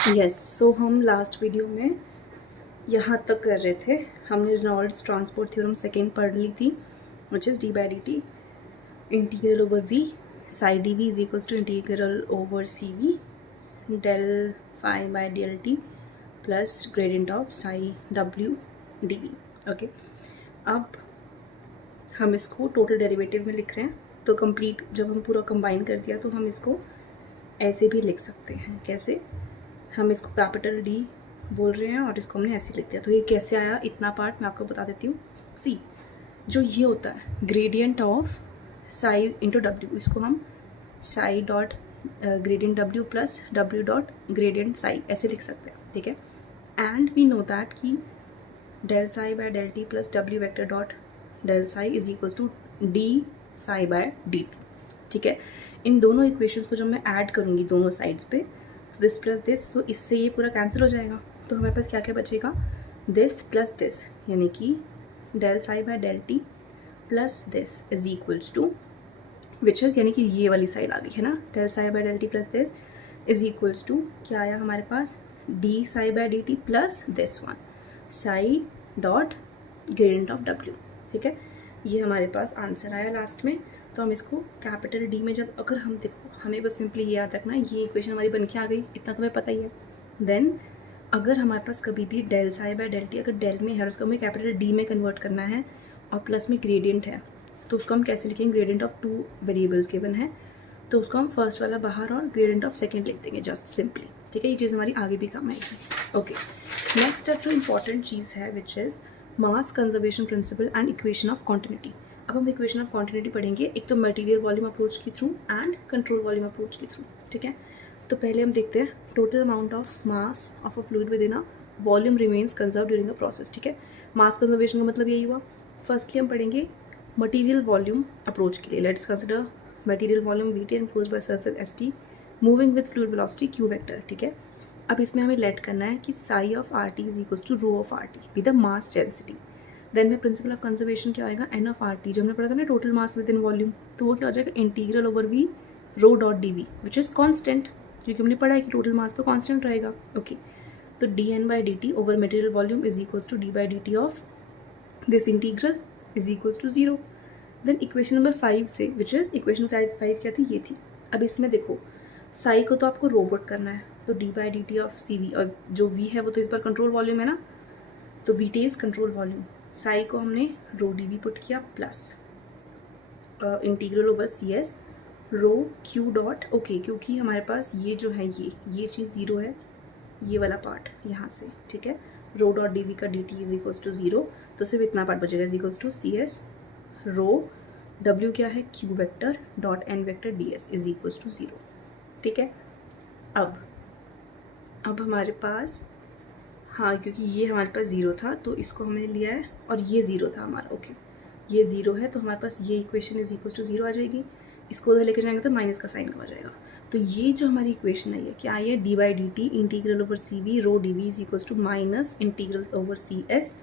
Yes, सो हम last video में यहाँ तक कर रहे थे। हमने रेनॉल्ड्स ट्रांसपोर्ट थ्योरम सेकेंड पढ़ ली थी, which is D by D T integral over V psi D V is equals to integral over C V del phi by del T plus gradient of psi W D V. Okay, अब हम इसको total derivative में लिख रहे हैं, तो complete जब हम पूरा कंबाइन कर दिया तो हम इसको ऐसे भी लिख सकते हैं। कैसे? हम इसको कैपिटल डी बोल रहे हैं और इसको हमने ऐसे लिख दिया। तो ये कैसे आया, इतना पार्ट मैं आपको बता देती हूँ। सी, जो ये होता है gradient of psi into W, इसको हम psi dot gradient W plus W dot gradient psi ऐसे लिख सकते हैं। ठीक है, एंड वी नो दैट कि del psi by del T plus W vector dot del psi is equals to D psi by D T. ठीक है, इन दोनों इक्वेशंस को जब मैं ऐड करूँगी दोनों साइड्स पे, तो दिस प्लस दिस, तो इससे ये पूरा कैंसिल हो जाएगा। तो हमारे पास क्या क्या बचेगा, दिस प्लस दिस, यानी कि del psi by del T plus this is equals to which is, यानी कि ये वाली साइड आ गई है ना, del psi by del T plus this is equals to क्या आया हमारे पास, D psi by D T plus this one psi dot gradient of W. ठीक है, ये हमारे पास आंसर आया लास्ट में। तो हम इसको कैपिटल डी में जब, अगर हम देखो, हमें बस सिंपली ये याद रखना, ये इक्वेशन हमारी बन के आ गई, इतना तुम्हें पता ही है। देन अगर हमारे पास कभी भी del psi by del T अगर डेल में है और उसको हमें कैपिटल डी में कन्वर्ट करना है और प्लस में ग्रेडियंट है, तो उसको हम कैसे लिखेंगे, gradient of two variables given है तो उसको हम फर्स्ट वाला बाहर और ग्रेडियंट ऑफ सेकेंड लिख देंगे जस्ट सिंपली। ठीक है, ये चीज़ हमारी आगे भी काम आएगी। ओके, नेक्स्ट स्टेप जो इंपॉर्टेंट चीज़ है which is mass conservation principle and equation of continuity. अब हम इक्वेशन ऑफ कॉन्टिन्यूटी पढ़ेंगे, एक तो मटेरियल वॉल्यूम अप्रोच के through and control volume approach के थ्रू। ठीक है, तो पहले हम देखते हैं total amount of mass of a fluid within a volume remains conserve during the process. ठीक है, मास कंजर्वेशन का मतलब यही हुआ। फर्स्टली हम पढ़ेंगे मटेरियल वॉल्यूम अप्रोच के लिए। Let's consider material volume V T enclosed by surface S T moving with fluid velocity Q vector. ठीक है, अब इसमें हमें लेट करना है कि psi of R T is equals to rho of R T with the mass density. Then में principle of conservation क्या होगा, एन ऑफ आर टी, जो हमने पढ़ा था ना total mass within volume, तो वो क्या हो जाएगा, integral over V rho dot D V which is constant, क्योंकि हमने पढ़ा है कि टोटल मास तो कॉन्स्टेंट रहेगा। ओके, तो D N by D T over material volume is equals to D by D T of this integral is equals to zero. Then equation number 5 से, which is equation 5 क्या थी, ये थी। अब इसमें देखो, साई को तो आपको रोबोट करना है, तो D by D T of C V, और जो वी है वो तो इस बार कंट्रोल वॉल्यूम है ना, तो V T is control volume. Psi को हमने रो डी वी पुट किया plus integral over C S rho Q dot. Okay, क्योंकि हमारे पास ये जो है ये चीज़ ज़ीरो है, ये वाला पार्ट यहाँ से। ठीक है, रो डॉट डी वी का D T is equals to zero, तो सिर्फ इतना पार्ट बचेगा, is equals to C S rho W क्या है, Q vector dot N vector D S is equals to zero. ठीक है, अब हमारे पास, हाँ, क्योंकि ये हमारे पास ज़ीरो था तो इसको हमने लिया है और ये ज़ीरो था हमारा। ओके, ये ज़ीरो है तो हमारे पास ये equation is equals to zero आ जाएगी। इसको उधर लेके जाएंगे तो माइनस का साइन का आ जाएगा। तो ये जो हमारी इक्वेशन आई है, क्या आई है, D by D T integral over C V rho D V is equals to minus integral over C S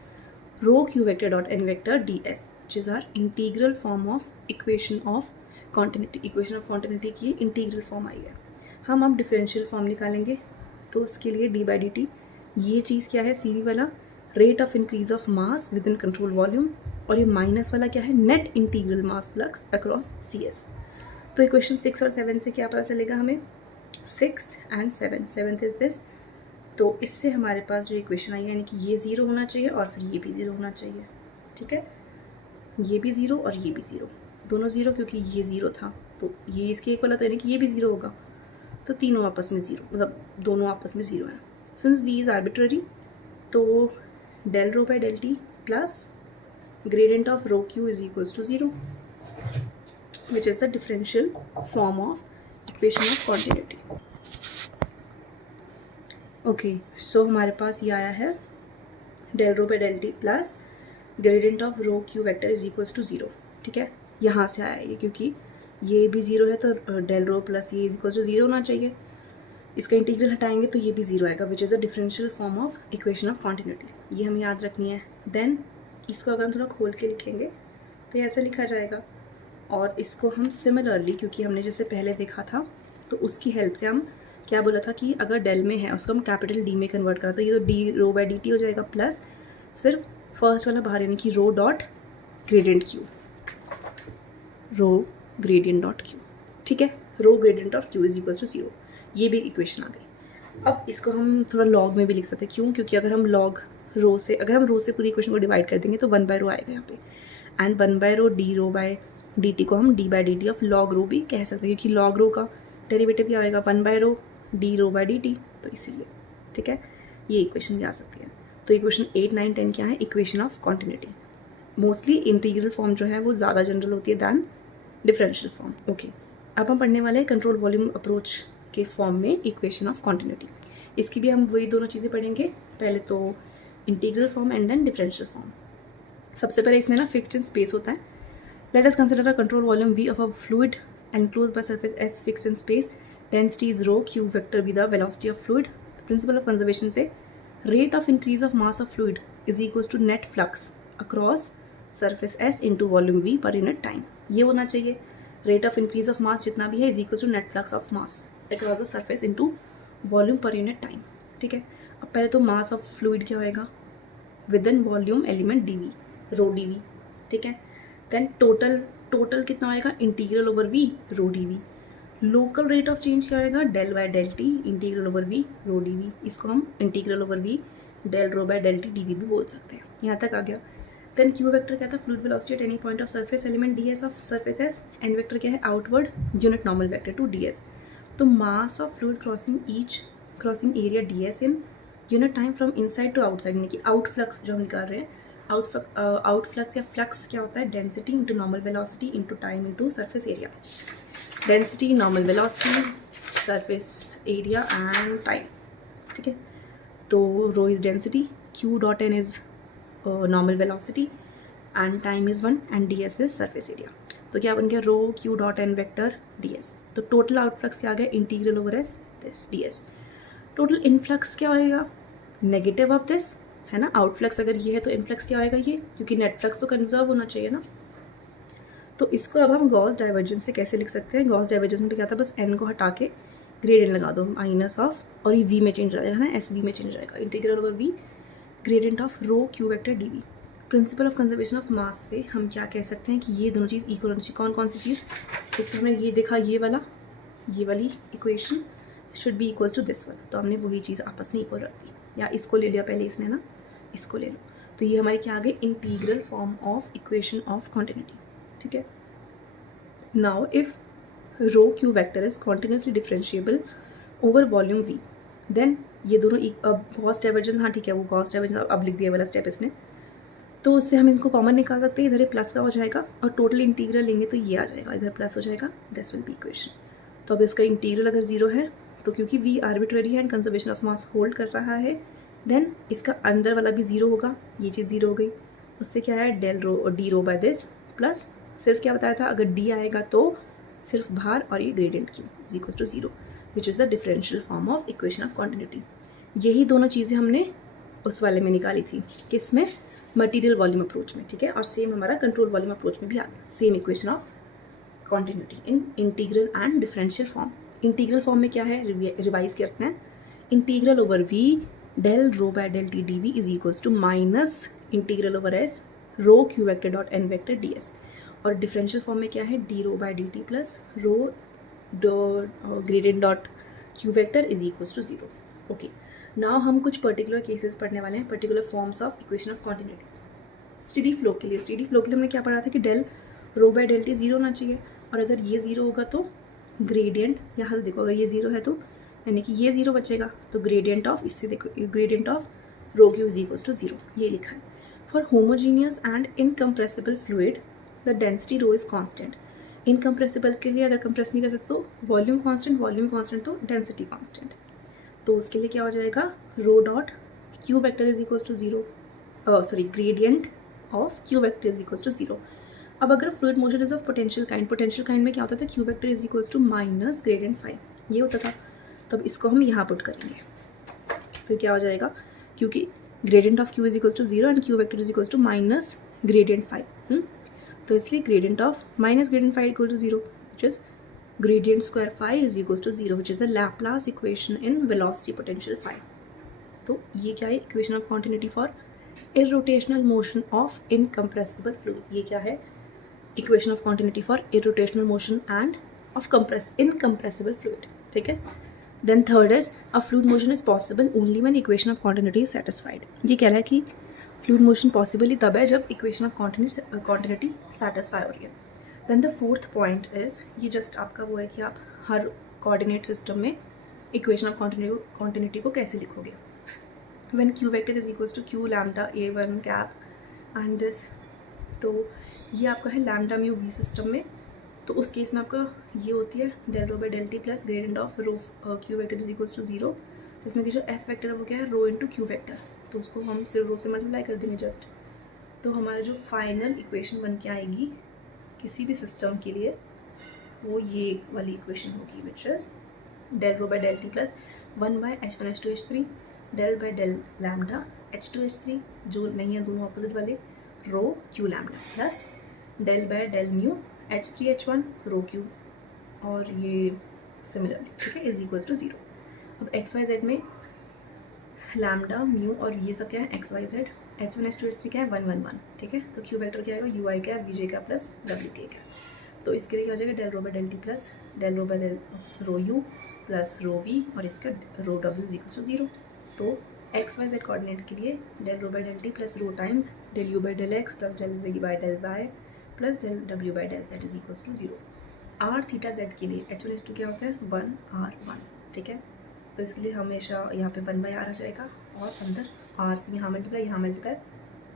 rho Q vector dot N vector D S, which is our integral form of equation of continuity. Equation of continuity की integral form आई है। हम अब differential form निकालेंगे, तो उसके लिए D by D T, ये चीज़ क्या है, सी वी वाला rate of increase of mass with in control volume, और ये माइनस वाला क्या है, नेट इंटीग्रल मास फ्लक्स अक्रॉस सी एस। तो इक्वेशन 6 और 7 से क्या पता चलेगा हमें, 6 एंड 7, सेवन्थ इज दिस। तो इससे हमारे पास जो इक्वेशन आई है, यानी कि ये ज़ीरो होना चाहिए और फिर ये भी ज़ीरो होना चाहिए। ठीक है, ये भी ज़ीरो और ये भी ज़ीरो, दोनों ज़ीरो, क्योंकि ये ज़ीरो था तो ये इसके इक्वल है, तो यानी कि ये भी ज़ीरो होगा। तो तीनों आपस में ज़ीरो, मतलब दोनों आपस में ज़ीरो हैं। सिंस वी इज़ आर्बिट्ररी, तो del rho by del T plus gradient of rho Q is equals to zero, which is the differential form of equation of continuity. Okay, so हमारे पास ये आया है del rho by del T plus gradient of rho Q vector is equals to zero. ठीक है, यहाँ से आया ये, क्योंकि ये भी ज़ीरो है तो डेल रो प्लस ये इज इक्वल्स टू ज़ीरो होना चाहिए। इसका इंटीग्रल हटाएंगे तो ये भी ज़ीरो आएगा, विच is the differential form of equation of continuity. ये हमें याद रखनी है। देन इसको अगर हम थोड़ा खोल के लिखेंगे तो ये ऐसे लिखा जाएगा, और इसको हम सिमिलरली, क्योंकि हमने जैसे पहले देखा था, तो उसकी हेल्प से हम क्या बोला था कि अगर डेल में है उसको हम कैपिटल डी में कन्वर्ट करा, तो ये तो D rho by D T हो जाएगा प्लस सिर्फ फर्स्ट वाला बाहर यानी कि rho dot gradient Q, rho gradient dot Q, ठीक है, rho gradient dot Q is equals to 0। ये भी इक्वेशन आ गई। अब इसको हम थोड़ा लॉग में भी लिख सकते हैं, क्यों? क्योंकि अगर हम लॉग रो से, अगर हम रो से पूरी इक्वेशन को डिवाइड कर देंगे तो 1/रो आएगा यहाँ पे, एंड 1/रो D rho by D T को हम D by D T of log rho भी कह सकते हैं, क्योंकि लॉग रो का डेरिवेटिव भी आएगा 1/रो D rho by D T, तो इसीलिए, ठीक है, ये इक्वेशन भी आ सकती है। तो इक्वेशन 8, 9, 10 क्या है? Equation of continuity. Mostly integral form जो है वो ज़्यादा जनरल होती है दैन डिफरेंशियल फॉर्म। ओके, अब हम पढ़ने वाले हैं कंट्रोल वॉल्यूम अप्रोच के फॉर्म में इक्वेशन ऑफ कॉन्टिन्यूटी। इसकी भी हम वही दोनों चीज़ें पढ़ेंगे, पहले तो integral form and then differential form. सबसे पहले इसमें ना फिक्स्ड इन स्पेस होता है। Let us consider a control volume V of a fluid enclosed by surface S fixed in space. Density is rho, Q vector be the velocity of fluid. The principle of conservation say rate of increase of mass of fluid is equals to net flux across surface S into volume V per unit time. ये होना चाहिए, rate of increase of mass जितना भी है is equals to net flux of mass across the surface into volume per unit time, ठीक है। अब पहले तो mass of fluid क्या होएगा? Within volume element dV, rho dV, ठीक है। देन टोटल कितना आएगा? Integral over V rho D V. Local rate of change क्या आएगा? Del by del T integral over V rho D V. इसको हम integral over V del rho by del T D V भी बोल सकते हैं। यहाँ तक आ गया। देन क्यू वेक्टर क्या था? Fluid velocity at any point of surface element D S of surface S. N vector क्या है? Outward unit normal vector to D S. तो mass of fluid crossing area D S in unit time from inside to outside, यानी कि out flux जो हम निकाल रहे हैं, आउट फ्लक्स या फ्लक्स क्या होता है? Density into normal velocity into time into surface area. Density, normal velocity, surface area and time, ठीक है। तो rho is density, Q dot N is normal velocity and time is 1 and D S is surface area. तो क्या बन गया? Rho Q dot N vector D S. तो total out flux क्या आ गया? Integral over S this D S. Total influx क्या होएगा? नेगेटिव ऑफ दिस, है ना। आउटफ्लक्स अगर ये है तो इनफ्लक्स क्या आएगा? ये, क्योंकि नेट फ्लक्स तो कंजर्व होना चाहिए ना। तो इसको अब हम गॉस डाइवर्जेंस से कैसे लिख सकते हैं? गॉस डाइवर्जेंस में क्या था? बस एन को हटा के ग्रेडियंट लगा दो माइनस ऑफ, और ये वी में चेंज हो जाएगा ना, एस वी में चेंज हो जाएगा, integral over V gradient of rho Q vector D V. Principle of conservation of mass से हम क्या कह सकते हैं कि ये दोनों चीज़ इक्वल होनी चाहिए। कौन कौन सी चीज़? एक तो हमने ये देखा, ये वाली equation should be equal to this one, तो हमने वही चीज़ आपस में इक्वल रख दी, या इसको ले लिया पहले इसने ना, इसको ले लो। तो ये हमारे क्या आ गए? Integral form of equation of continuity, ठीक है। Now if rho Q vector is continuously differentiable over volume V, then ये दोनों अब गॉस डाइवर्जेंस, हाँ ठीक है, वो गॉस डाइवर्जेंस अब लिख दिया वाला स्टेप इसने, तो उससे हम इनको कॉमन निकाल सकते हैं। इधर ये प्लस का हो जाएगा और टोटल इंटीग्रल लेंगे तो ये आ जाएगा, इधर प्लस हो जाएगा, दिस विल बी इक्वेशन। तो अब इसका इंटीग्रल अगर 0 है तो क्योंकि वी आर्बिट्रेरी है and conservation of mass hold कर रहा है, देन इसका अंदर वाला भी 0 होगा, ये चीज़ 0 हो गई। उससे क्या है? डेल रो और D rho by this plus सिर्फ क्या बताया था? अगर डी आएगा तो सिर्फ बाहर, और ये gradient Q is equal to 0 which is the differential form of equation of continuity. यही दोनों चीज़ें हमने उस वाले में निकाली थी, किसमें? मटीरियल वॉल्यूम अप्रोच में, ठीक है। और सेम हमारा कंट्रोल वॉल्यूम अप्रोच में भी आ गया, same equation of continuity in integral and differential form. Integral form में क्या है? रिवाइज करते हैं, integral over V del rho by del T D V is equals to minus integral over S rho Q vector dot N vector D S. और differential form में क्या है? D rho by D T plus rho gradient dot Q vector is equals to 0। Okay, now हम कुछ particular cases पढ़ने वाले हैं, particular forms of equation of continuity. Steady flow के लिए हमने क्या पढ़ा था कि del rho by del T 0 होना चाहिए, और अगर ये 0 होगा तो ग्रेडियंट, यहाँ से देखो अगर ये 0 है तो यानी कि ये 0 बचेगा, तो ग्रेडियंट ऑफ, इससे देखो gradient of rho Q is equals to 0, ये लिखा है। For homogeneous and incompressible fluid the density rho is constant. Incompressible के लिए अगर कंप्रेस नहीं कर सकते तो वॉल्यूम कांस्टेंट तो डेंसिटी कांस्टेंट। तो उसके लिए क्या हो जाएगा? Rho dot Q vector is equals to 0, gradient of Q vector is equals to 0। अब अगर fluid motion is of potential kind में क्या होता था? Q vector is equals to minus gradient 5, ये होता था। तो अब इसको हम यहाँ पुट करेंगे, फिर क्या हो जाएगा? क्योंकि gradient of q is equals to 0 and q vector is equals to minus gradient 5, तो इसलिए gradient of minus gradient 5 equal to 0 which is gradient square phi is equals to 0, which is the Laplace equation in velocity potential phi. तो ये क्या है? Equation of continuity for irrotational motion of incompressible fluid. ये क्या है? Equation of continuity for irrotational motion and of incompressible fluid. ठीक है. Then third is a fluid motion is possible only when equation of continuity is satisfied. ये कह रहा है कि फ्लूइड मोशन पॉसिबल ही तब है जब इक्वेशन ऑफ कॉन्टिन्यूटी सेटिस्फाई हो रही है. Then the fourth point is, ये जस्ट आपका वो है कि आप हर कोऑर्डिनेट सिस्टम में इक्वेशन ऑफ कॉन्टिन्यूटी को कैसे लिखोगे. when q vector is equals to q lambda a1 cap and this, तो ये आपका है लैम्डा म्यू वी सिस्टम में. तो उस केस में आपका ये होती है del rho by del T plus gradient of rho Q vector is equals to 0, जिसमें कि जो एफ वेक्टर है वो क्या है? Rho into Q vector. तो उसको हम सिर्फ रो से मल्टीप्लाई कर देंगे जस्ट. तो हमारा जो फाइनल इक्वेशन बन के आएगी किसी भी सिस्टम के लिए वो ये वाली इक्वेशन होगी, which is del rho by del T plus 1 by H1 H2 H3 del by del lambda H2 H3, जो नहीं है दोनों ऑपोजिट वाले, rho Q lambda plus del by del mu H3 H1 rho Q, और ये similarly, ठीक है, is equals to 0. अब एक्स वाई जेड में लैम्डा म्यू और ये सब क्या है? X y Z. H1 H2 H3 क्या है? 1 1 1. ठीक है. तो क्यू वेक्टर क्या आएगा? यू आई क्या है? वी जे का प्लस डब्ल्यू के का. तो इसके लिए क्या हो जाएगा? Del rho by del T plus del rho by del rho u plus rho v और इसका रो डब्ल्यू इज इक्वल्स टू 0. तो एक्स वाई जेड कोऑर्डिनेट के लिए del rho by del T plus rho times del u by del x plus del v by del y plus del डब्ल्यू by del z is equals to 0. R theta z के लिए H1 H2 क्या होता है? 1R1. ठीक है. तो इसके लिए हमेशा यहाँ पे 1 बाई आर आ जाएगा और अंदर आर से यहाँ मल्टीप्लाई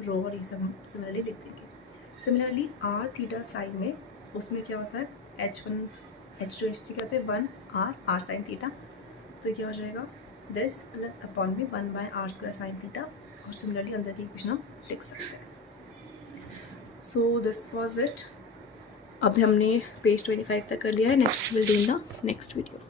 रो और ये सब सिमिलरली लिख देंगे. सिमिलरली आर थीटा साइन में उसमें क्या होता है? H1 H2 H3 क्या होता है? 1R sine theta. तो ये क्या हो जाएगा? दिस प्लस अपॉन में 1 by r square sine theta, और सिमिलरली अंदर की इक्वेशन हम लिख सकते हैं. So this was it. अब हमने पेज 25 तक कर लिया है. Next will do in the next video.